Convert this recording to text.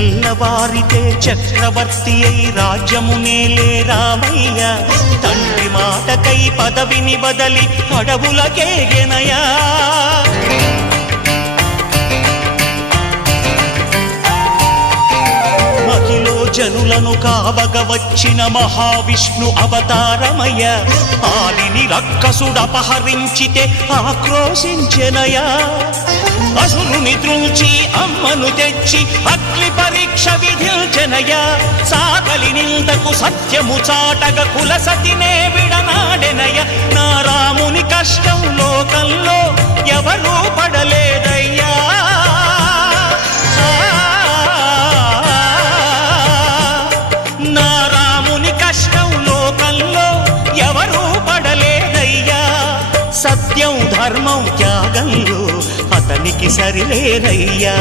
తెల్లవారితే చక్రవర్తి అయి రాజ్యమునేలే రామయ్య తండ్రి మాటకై పదవిని బదలి అడవులకేగెనయా మహిలో జనులను కావగ వచ్చిన మహావిష్ణు అవతారమయ్య ఆలిని రక్కసుడపహరించితే ఆక్రోశించెనయా అసురుని త్రుంచి అమ్మను తెచ్చి అగ్ని పరీక్ష విధించెనయా సాగలి నిందకు సత్యము చాటగ కులసతినే విడనాడెనయ నా రాముని కష్టం లోకంలో ఎవరూ పడలేదయ్యా నా రాముని కష్టం లోకంలో ఎవరూ పడలేదయ్యా సత్యం ధర్మం త్యాగంలో అతనికి సరిలేరయ్యా